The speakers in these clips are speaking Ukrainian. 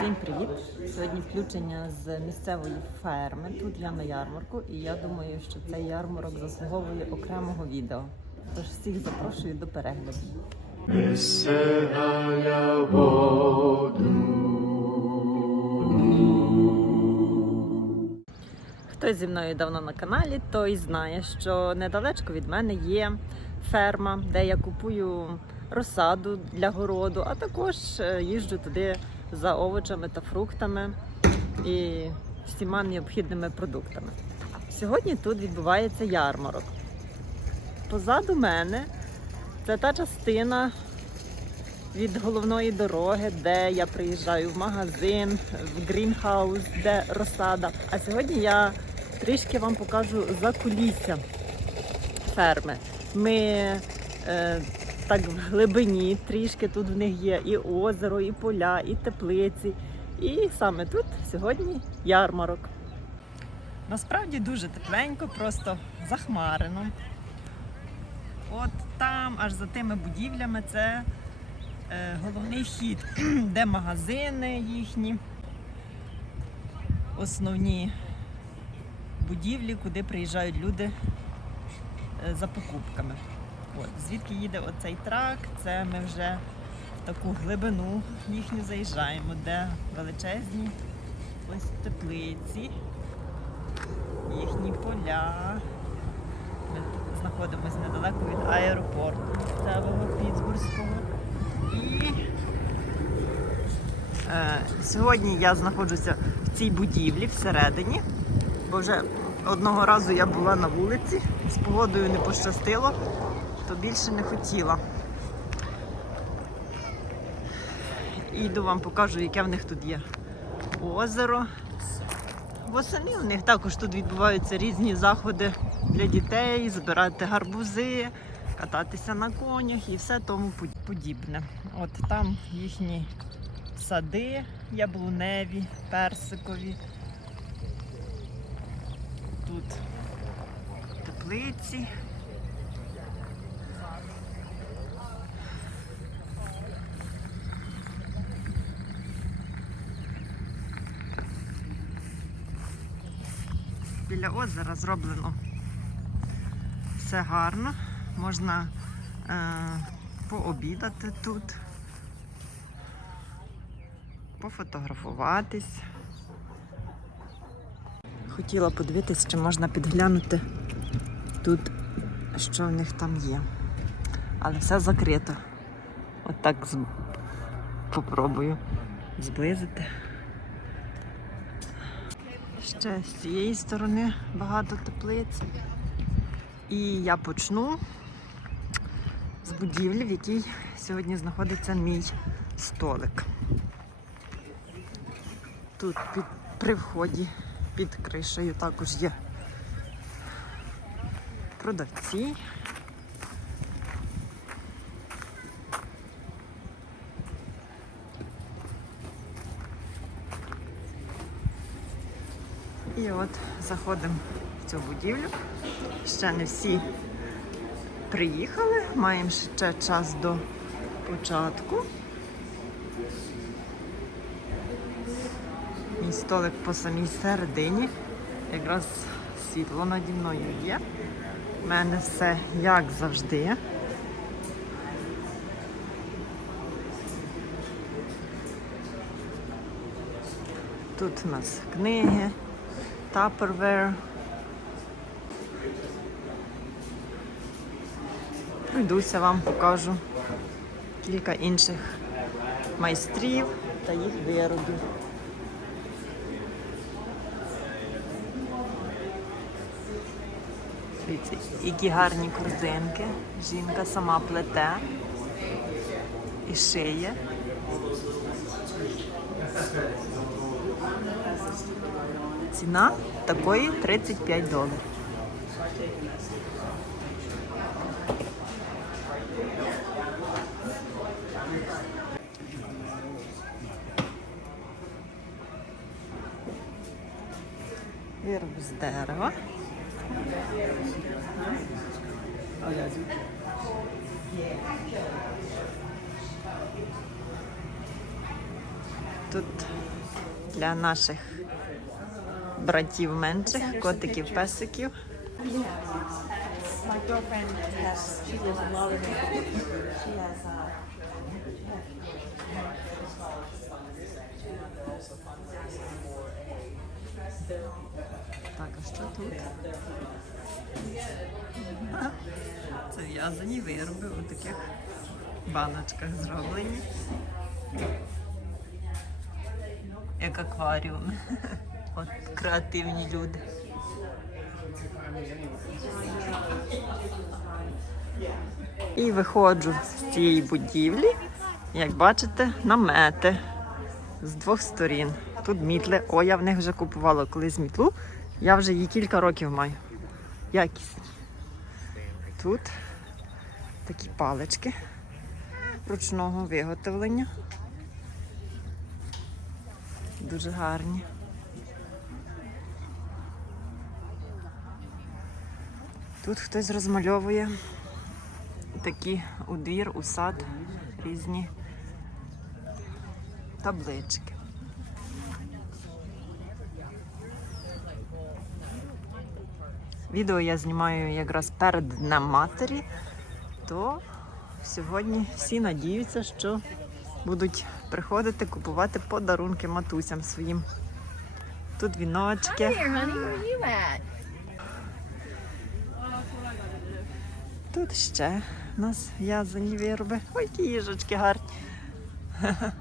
Всім привіт! Сьогодні включення з місцевої ферми. Тут я на ярмарку, і я думаю, що цей ярмарок заслуговує окремого відео. Тож всіх запрошую до перегляду. Хто зі мною давно на каналі, той знає, що недалечко від мене є ферма, де я купую розсаду для городу, а також е, їжджу туди за овочами та фруктами і всіма необхідними продуктами. Сьогодні тут відбувається ярмарок. Позаду мене це та частина від головної дороги, де я приїжджаю в магазин, в грінхаус, де розсада. А сьогодні я трішки вам покажу за кулісся ферми. Ми е, так в глибині трішки тут в них є і озеро, і поля, і теплиці. І саме тут сьогодні ярмарок. Насправді дуже тепленько, просто захмарено. От там, аж за тими будівлями, це е, головний вхід, де магазини їхні, основні будівлі, куди приїжджають люди е, за покупками. От, звідки їде оцей трак, це ми вже в таку глибину їхню заїжджаємо, де величезні ось теплиці, їхні поля. Ми знаходимося недалеко від аеропорту місцевого Пітсбурзького. І е, сьогодні я знаходжуся в цій будівлі всередині, бо вже одного разу я була на вулиці, з погодою не пощастило, то більше не хотіла. І йду вам покажу, яке в них тут є озеро. Восени у них також тут відбуваються різні заходи для дітей, збирати гарбузи, кататися на конях і все тому подібне. От там їхні сади яблуневі, персикові. Тут теплиці. Біля озера зроблено все гарно. Можна е, пообідати тут, пофотографуватись. Хотіла подивитись, чи можна підглянути тут, що в них там є. Але все закрито. От так з... попробую зблизити. Ще з цієї сторони багато теплиць. І я почну з будівлі, в якій сьогодні знаходиться мій столик. Тут під, при вході під кришею також є продавці. І от заходимо в цю будівлю. Ще не всі приїхали, маємо ще час до початку. Мій столик по самій середині. Якраз світло наді мною є. У мене все як завжди. Тут у нас книги, Tupperware. Пройдуся вам покажу кілька інших майстрів та їх виробів. Які гарні корзинки. Жінка сама плете і шиє. Ціна такої 35 доларів. Вироб з дерева. Тут для наших братів менших, котиків, песиків. Так, а що тут? Це в'язані вироби у таких баночках зроблені. Як акваріум. От креативні люди. І виходжу з цієї будівлі. Як бачите, намети з двох сторін. Тут мітли. О, я в них вже купувала колись мітлу. Я вже її кілька років маю. Якісні. Тут такі палички ручного виготовлення. Дуже гарні. Тут хтось розмальовує такі у двір, у сад різні таблички. Відео я знімаю якраз перед Днем Матері, то сьогодні всі надіються, що будуть приходити купувати подарунки матусям своїм. Тут віночки. Here, honey, where you at? Тут ще у нас в'язані вироби. Ой, які їжачки гарні.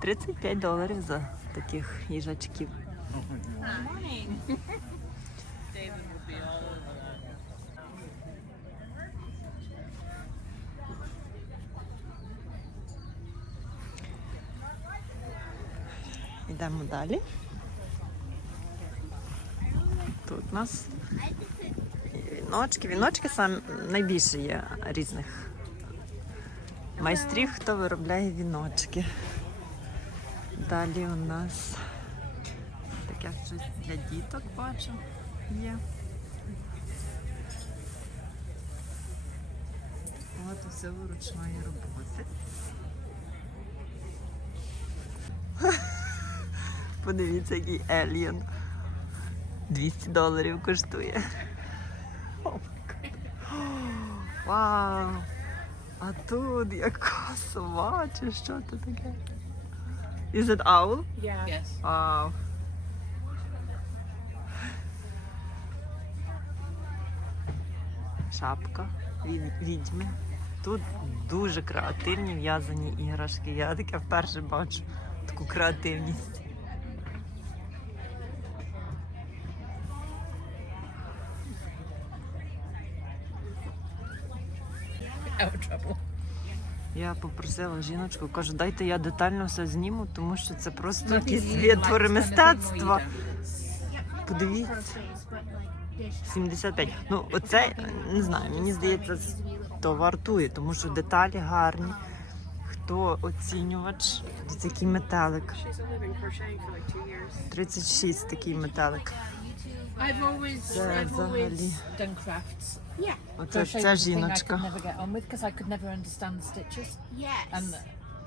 35 доларів за таких їжачків. Йдемо далі. Тут у нас віночки. Віночки сам найбільше є різних майстрів, хто виробляє віночки. Далі у нас таке щось для діток бачу є. От усе вручної роботи. Подивіться, який Еліон. 200 доларів коштує. Вау! А тут яка сова, чи що це таке? Is it owl? yeah. Yes. Вау. Шапка від відьми. Тут дуже креативні в'язані іграшки. Я таке вперше бачу таку креативність. Я попросила жіночку, кажу, дайте я детально все зніму, тому що це просто якісь or you мистецтва. Подивіться. 75. Ну, оце не знаю, мені здається, то вартує, тому що деталі гарні. Хто оцінювач? Дивіться, який метелик. She's only been crocheting for like two years. 36 такий метелик. Це взагалі. Yeah. Оце Crochet ця was the thing I could жіночка. never get on with because I could never understand the stitches. Yes. And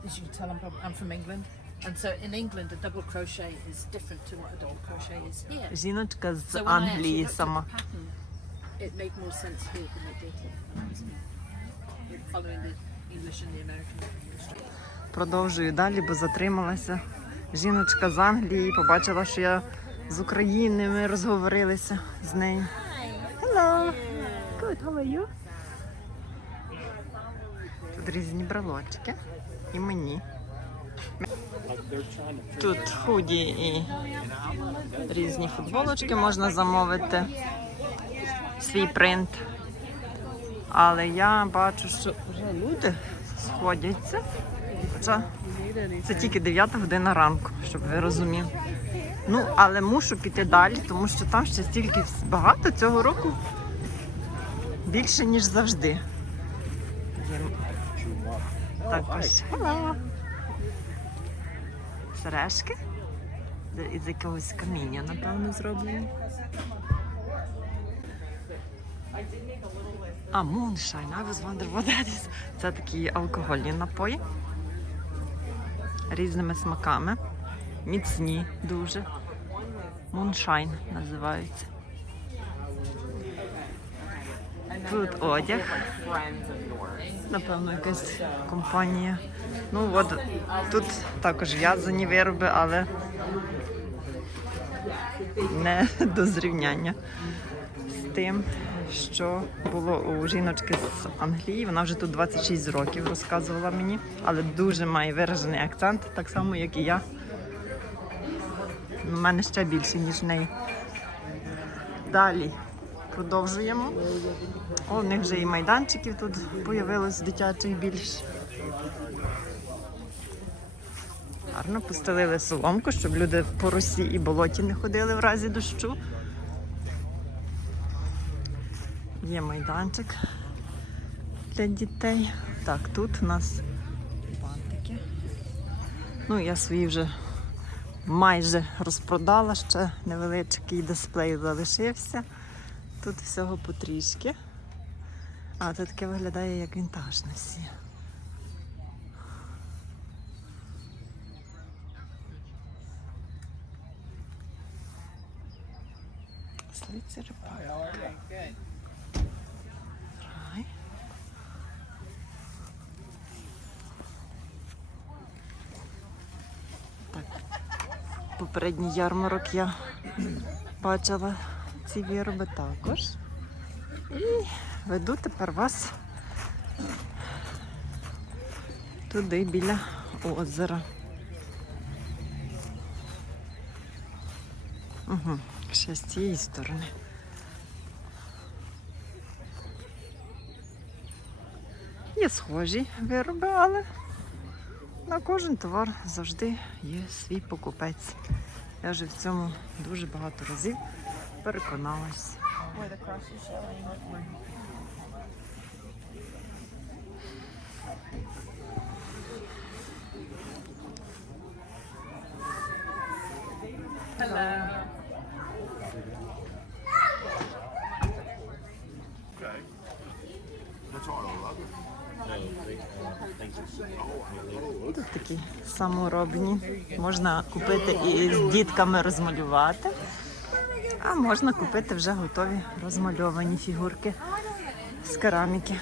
as you can tell, I'm, from, I'm from England. And so in England, a double crochet is different to what a double crochet is here. Жіночка з So Англії сама. pattern, it made more sense here than it did here. Following the English and the American. Продовжую далі, бо затрималася. Жіночка з Англії побачила, що я з України. Ми розговорилися з нею. Hello. How are you? Тут різні брелочки. І мені. Тут худі і різні футболочки можна замовити. Свій принт. Але я бачу, що вже люди сходяться. Хоча це тільки 9 година ранку, щоб ви розуміли. Ну, але мушу піти далі, тому що там ще стільки багато цього року. Більше, ніж завжди. Також. Hello. Сережки. Із якогось каміння, напевно, зроблені. А, Moonshine, I was wondering what that is. Це такі алкогольні напої. різними смаками. Міцні дуже. Муншайн називаються. Тут одяг. Напевно, якась компанія. Ну от тут також в'язані вироби, але не до зрівняння з тим, що було у жіночки з Англії. Вона вже тут 26 років розказувала мені, але дуже має виражений акцент, так само, як і я. У мене ще більше, ніж неї. Далі продовжуємо. О, у них вже і майданчиків тут появилось дитячих більш. Гарно постелили соломку, щоб люди по росі і болоті не ходили в разі дощу. Є майданчик для дітей. Так, тут у нас бантики. Ну, я свої вже майже розпродала, ще невеличкий дисплей залишився. Тут всього потрішки. А тут таке виглядає як вінтажне всі. Слиця рибак. Рай. Так. Попередній ярмарок я бачила ці вироби також. І веду тепер вас туди біля озера. Угу, ще з цієї сторони. Є схожі вироби, але на кожен товар завжди є свій покупець. Я вже в цьому дуже багато разів переконалась. Is. Тут такі саморобні. Можна купити і з дітками розмалювати, а можна купити вже готові розмальовані фігурки з кераміки.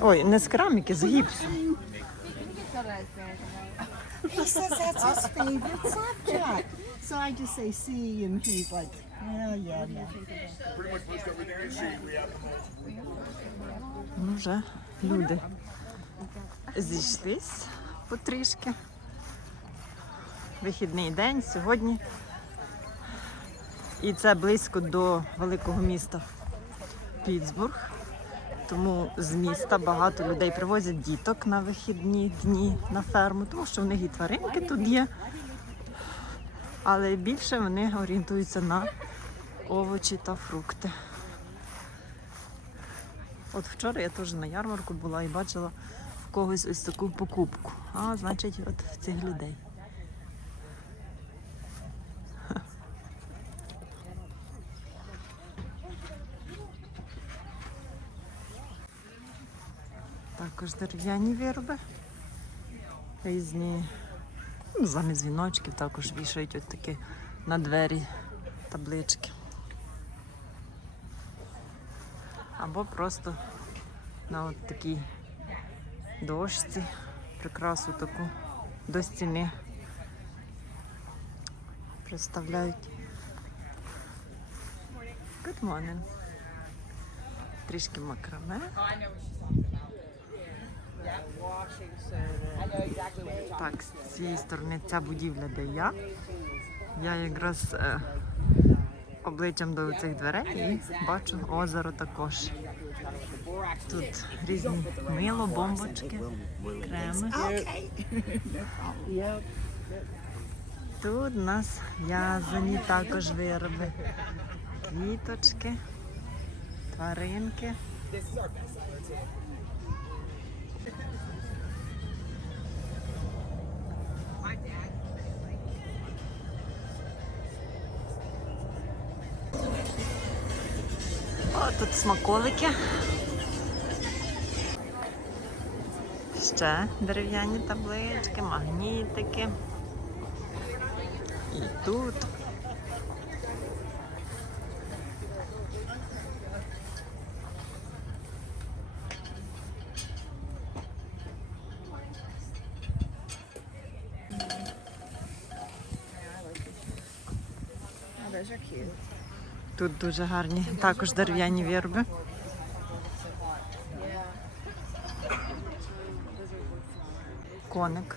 Ой, не з кераміки, з гіпсу. He says that's his favorite subject. So I just say see, and he's like, yeah, yeah, yeah. Ну, вже люди зійшлись потрішки. Вихідний день сьогодні. І це близько до великого міста Пітсбург. Тому з міста багато людей привозять діток на вихідні дні на ферму, тому що в них і тваринки тут є. Але більше вони орієнтуються на овочі та фрукти. От вчора я теж на ярмарку була і бачила в когось ось таку покупку. А, значить, от в цих людей. Також дерев'яні вироби. Різні ну, замість віночків також вішають от такі на двері таблички. Або просто на от такій дошці, прикрасу таку до стіни представляють. Good morning. Трішки макраме. Так, з цієї сторони ця будівля, де я. Я якраз е, обличчям до цих дверей і бачу озеро також. Тут різні мило, бомбочки, креми. Тут у нас в'язані також вироби. Квіточки, тваринки. Тут смаколики. ще дерев'яні таблички, магнітики. І тут. Are cute. Тут дуже гарні також дерев'яні вироби. Коник.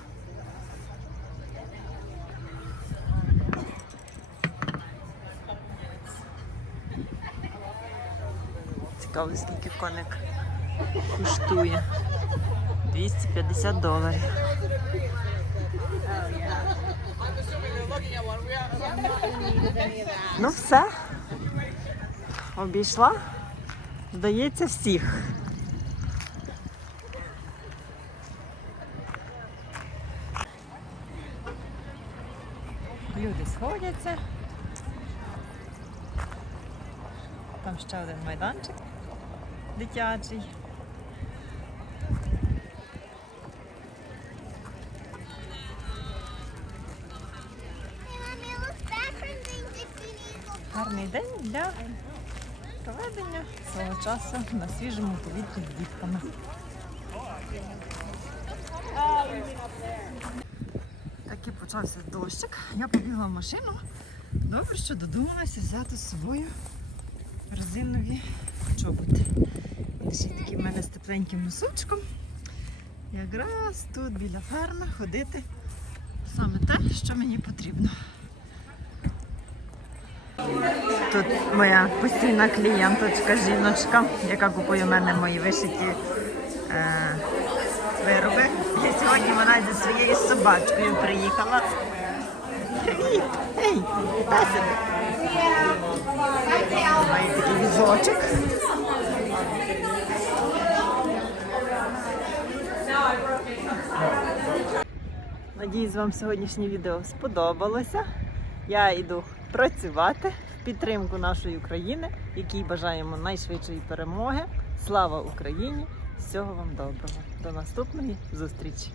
Цікаво, скільки коник коштує. 250 доларів. Ну все. Обійшла. Здається, всіх. Люди сходяться. Там ще один майданчик дитячий. Гарний день для проведення свого часу на свіжому повітрі з дітками. Так і почався дощик. Я побігла в машину. Добре, що додумалася взяти з собою резинові чоботи. Ще такі в мене з тепленьким носочком. Якраз тут біля ферми ходити саме те, що мені потрібно. Тут моя постійна клієнточка, жіночка, яка купує в мене мої вишиті е, вироби. І сьогодні вона зі своєю собачкою приїхала. Привіт! Ей! Має такий візочок. Надіюсь, вам сьогоднішнє відео сподобалося. Я йду працювати підтримку нашої України, якій бажаємо найшвидшої перемоги. Слава Україні! Всього вам доброго! До наступної зустрічі!